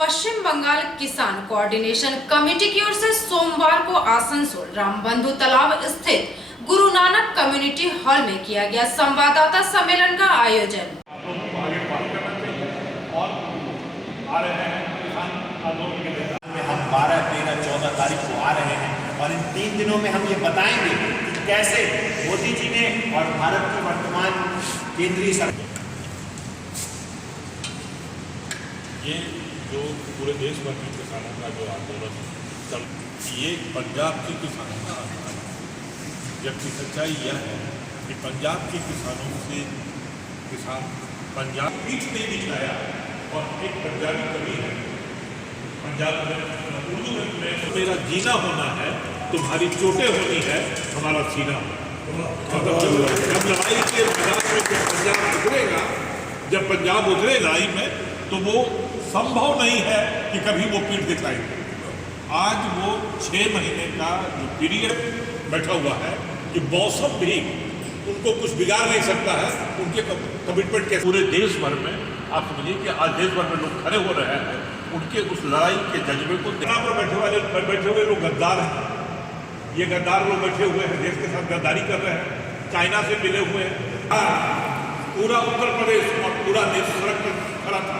पश्चिम बंगाल किसान coordination committee की ओर से सोमवार को आसनसोल रामबंधु तालाब स्थित गुरु नानक कम्युनिटी हॉल में किया गया संवाददाता सम्मेलन का आयोजन। हम 12, 13, 14 तारीख को आ रहे हैं और इन 3 दिनों में हम ये बताएंगे कि कैसे मोदी जी ने और भारत की वर्तमान केंद्रीय सरकार ये जो पूरे देश भर में किसानों का जो आंदोलन चल, ये पंजाब के किसानों का आंदोलन है। जबकि सच्चाई यह है कि पंजाब के किसानों से किसान पंजाब पीठ नहीं दिखाया। और एक पंजाबी कवि है पंजाब में उर्दू में, मेरा जीना होना है तुम्हारी चोटें होनी है हमारा सीना। जब लड़ाई के मैदान में पंजाब उतरेगा, जब पंजाब उतरे लड़ाई में, तो वो संभव नहीं है कि कभी वो पीठ दिखाएंगे। आज वो 6 महीने का जो पीरियड बैठा हुआ है कि मौसम भी उनको कुछ बिगाड़ नहीं सकता है उनके कमिटमेंट के। पूरे देश भर में आप समझिए कि आज देश भर में लोग खड़े हो रहे हैं उनके उस लड़ाई के जज्बे को। यहाँ पर बैठे हुए लोग गद्दार हैं। ये गद्दार लोग बैठे हुए हैं, देश के साथ गद्दारी कर रहे हैं, चाइना से मिले हुए हैं। पूरा उत्तर प्रदेश और पूरा देश सड़क पर खड़ा था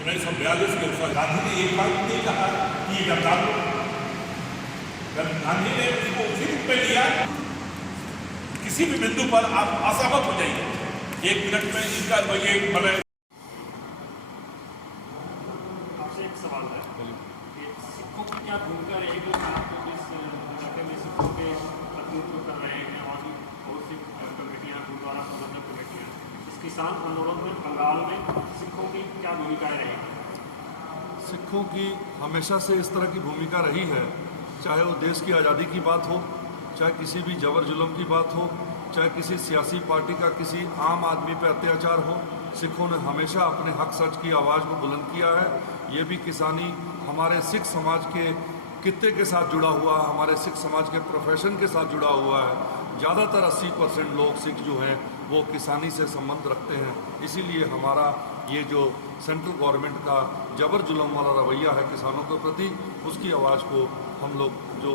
1942 के उत्सव। गांधी ने एक बात नहीं कहा कि ये गद्दार लोग, गांधी ने उसको उसी रूप में लिया। किसी भी बिंदु पर आप असहमत हो जाइए, 1 मिनट में इनका ये मतलब। आपसे एक सवाल है कि सिखों की क्या भूमिका रहेगी? आप तो इस इलाके में सिखों के प्रतिनिधित्व कर रहे हैं और भी बहुत सी कमेटियाँ, गुरुद्वारा प्रबंधक कमेटियाँ, इस किसान आंदोलन में बंगाल में सिखों की क्या भूमिकाएं रहेगी? सिखों की हमेशा से इस तरह की भूमिका रही है, चाहे वो देश की आज़ादी की बात हो, चाहे किसी भी जबर जुल्म की बात हो, चाहे किसी सियासी पार्टी का किसी आम आदमी पर अत्याचार हो। सिखों ने हमेशा अपने हक सच की आवाज़ को बुलंद किया है। ये भी किसानी हमारे सिख समाज के कित्ते के साथ जुड़ा हुआ है, हमारे सिख समाज के प्रोफेशन के साथ जुड़ा हुआ है। ज़्यादातर 80% लोग सिख जो हैं वो किसानी से संबंध रखते हैं। इसीलिए हमारा ये जो सेंट्रल गवर्नमेंट का जबर जुल्म वाला रवैया है किसानों के प्रति, उसकी आवाज़ को हम लोग जो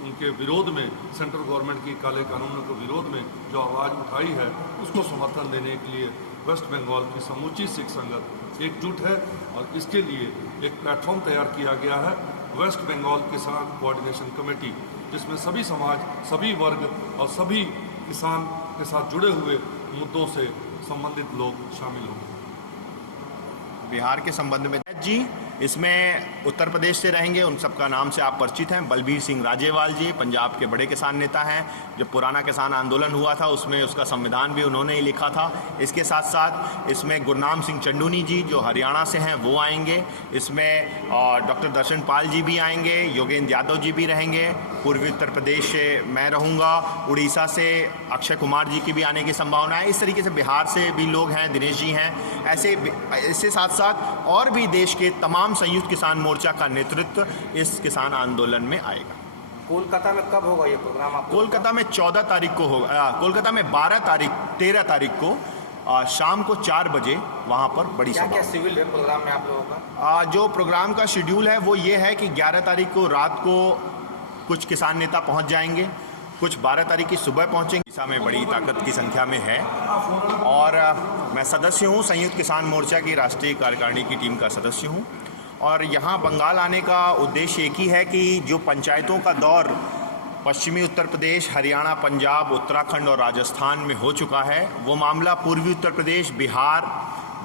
उनके विरोध में, सेंट्रल गवर्नमेंट की काले कानूनों के विरोध में जो आवाज़ उठाई है, उसको समर्थन देने के लिए वेस्ट बंगाल की समूची सिख संगत एकजुट है। और इसके लिए एक प्लेटफॉर्म तैयार किया गया है, वेस्ट बंगाल किसान कोऑर्डिनेशन कमेटी, जिसमें सभी समाज, सभी वर्ग और सभी किसान के साथ जुड़े हुए मुद्दों से संबंधित लोग शामिल होंगे। बिहार के संबंध में जी, इसमें उत्तर प्रदेश से रहेंगे, उन सबका नाम से आप परिचित हैं। बलबीर सिंह राजेवाल जी पंजाब के बड़े किसान नेता हैं। जब पुराना किसान आंदोलन हुआ था उसमें उसका संविधान भी उन्होंने ही लिखा था। इसके साथ साथ इसमें गुरनाम सिंह चंडूनी जी जो हरियाणा से हैं वो आएंगे। इसमें डॉक्टर दर्शन पाल जी भी आएंगे, योगेंद्र यादव जी भी रहेंगे। पूर्वी उत्तर प्रदेश से मैं रहूँगा, उड़ीसा से अक्षय कुमार जी की भी आने की संभावना है। इस तरीके से बिहार से भी लोग हैं, दिनेश जी हैं। ऐसे इसके साथ साथ और भी देश के तमाम संयुक्त किसान मोर्चा का नेतृत्व इस किसान आंदोलन में आएगा। कोलकाता में कब होगा ये प्रोग्राम? आप कोलकाता में 14 तारीख को होगा। कोलकाता में 13 तारीख को शाम को 4 बजे वहाँ पर बड़ी सभा। क्या सिविल है प्रोग्राम में आप लोगों का? जो प्रोग्राम का शेड्यूल है वो ये है कि 11 तारीख को रात को कुछ किसान नेता पहुँच जाएंगे, कुछ 12 तारीख की सुबह पहुँचेंगे। उड़ीसा में बड़ी ताकत की संख्या में है और मैं सदस्य हूँ, संयुक्त किसान मोर्चा की राष्ट्रीय कार्यकारिणी की टीम का सदस्य हूँ। और यहाँ बंगाल आने का उद्देश्य एक ही है कि जो पंचायतों का दौर पश्चिमी उत्तर प्रदेश, हरियाणा, पंजाब, उत्तराखंड और राजस्थान में हो चुका है, वो मामला पूर्वी उत्तर प्रदेश, बिहार,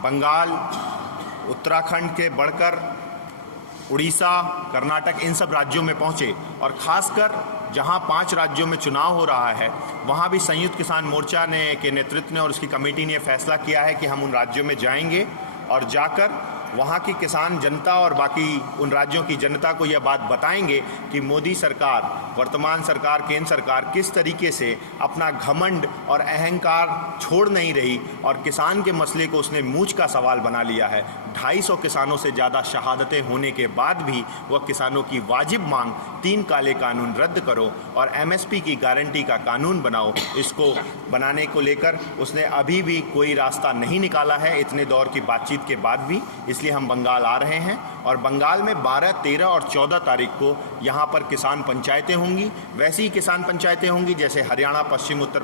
बंगाल, उत्तराखंड के बढ़कर उड़ीसा, कर्नाटक, इन सब राज्यों में पहुँचे। और ख़ासकर जहाँ 5 राज्यों में चुनाव हो रहा है वहाँ भी संयुक्त किसान मोर्चा ने के नेतृत्व ने और उसकी कमेटी ने फैसला किया है कि हम उन राज्यों में जाएंगे और जाकर वहाँ की किसान जनता और बाकी उन राज्यों की जनता को यह बात बताएंगे कि मोदी सरकार, वर्तमान सरकार, केंद्र सरकार किस तरीके से अपना घमंड और अहंकार छोड़ नहीं रही और किसान के मसले को उसने मूंछ का सवाल बना लिया है। 250 किसानों से ज़्यादा शहादतें होने के बाद भी वह किसानों की वाजिब मांग 3 काले कानून रद्द करो और MSP की गारंटी का कानून बनाओ, इसको बनाने को लेकर उसने अभी भी कोई रास्ता नहीं निकाला है इतने दौर की बातचीत के बाद भी। इसलिए इसलिए हम बंगाल आ रहे हैं। और बंगाल में 12, 13 और 14 तारीख को यहाँ पर किसान पंचायतें होंगी। वैसी ही किसान पंचायतें होंगी जैसे हरियाणा, पश्चिमी उत्तर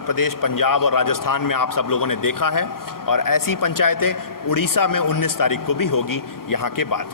प्रदेश, पंजाब और राजस्थान में आप सब लोगों ने देखा है। और ऐसी पंचायतें उड़ीसा में 19 तारीख को भी होगी यहाँ के बाद।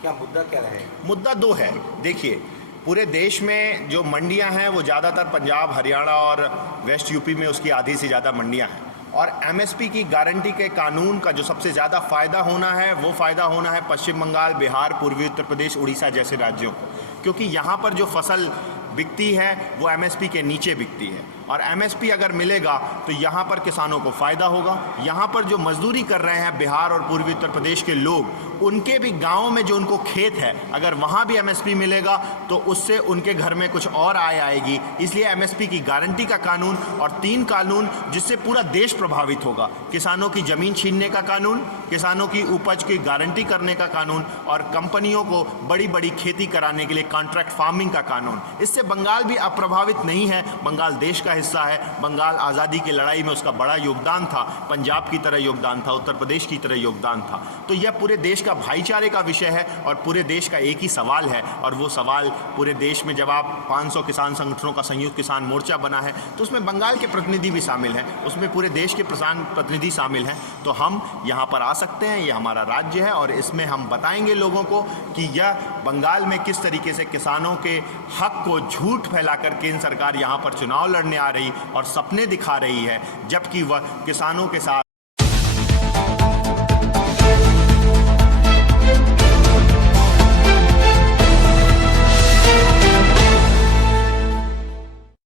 क्या मुद्दा क्या रहेगा? मुद्दा 2 है। देखिए, पूरे देश में जो मंडियां हैं वो ज़्यादातर पंजाब, हरियाणा और वेस्ट यूपी में उसकी आधी से ज़्यादा मंडियां हैं। और एमएसपी की गारंटी के कानून का जो सबसे ज़्यादा फ़ायदा होना है वो फ़ायदा होना है पश्चिम बंगाल, बिहार, पूर्वी उत्तर प्रदेश, उड़ीसा जैसे राज्यों को, क्योंकि यहाँ पर जो फसल बिकती है वो एमएसपी के नीचे बिकती है। और एमएसपी अगर मिलेगा तो यहाँ पर किसानों को फ़ायदा होगा। यहाँ पर जो मजदूरी कर रहे हैं बिहार और पूर्वी उत्तर प्रदेश के लोग, उनके भी गाँव में जो उनको खेत है, अगर वहाँ भी एमएसपी मिलेगा तो उससे उनके घर में कुछ और आय आएगी। इसलिए एमएसपी की गारंटी का कानून और 3 कानून जिससे पूरा देश प्रभावित होगा। किसानों की ज़मीन छीनने का कानून, किसानों की उपज की गारंटी करने का कानून और कंपनियों को बड़ी बड़ी खेती कराने के लिए कॉन्ट्रैक्ट फार्मिंग का कानून। इससे बंगाल भी अप्रभावित नहीं है। बंगाल देश का हिस्सा है। बंगाल आज़ादी की लड़ाई में उसका बड़ा योगदान था, पंजाब की तरह योगदान था, उत्तर प्रदेश की तरह योगदान था। तो यह पूरे देश का भाईचारे का विषय है और पूरे देश का एक ही सवाल है। और वो सवाल पूरे देश में जब आप 500 किसान संगठनों का संयुक्त किसान मोर्चा बना है तो उसमें बंगाल के प्रतिनिधि भी शामिल हैं, उसमें पूरे देश के किसान प्रतिनिधि शामिल हैं। तो हम यहाँ पर आ सकते हैं, ये हमारा राज्य है और इसमें हम बताएंगे लोगों को कि यह बंगाल में किस तरीके से किसानों के हक को झूठ फैलाकर केंद्र सरकार यहाँ पर चुनाव लड़ने आ रही और सपने दिखा रही है, जबकि वह किसानों के साथ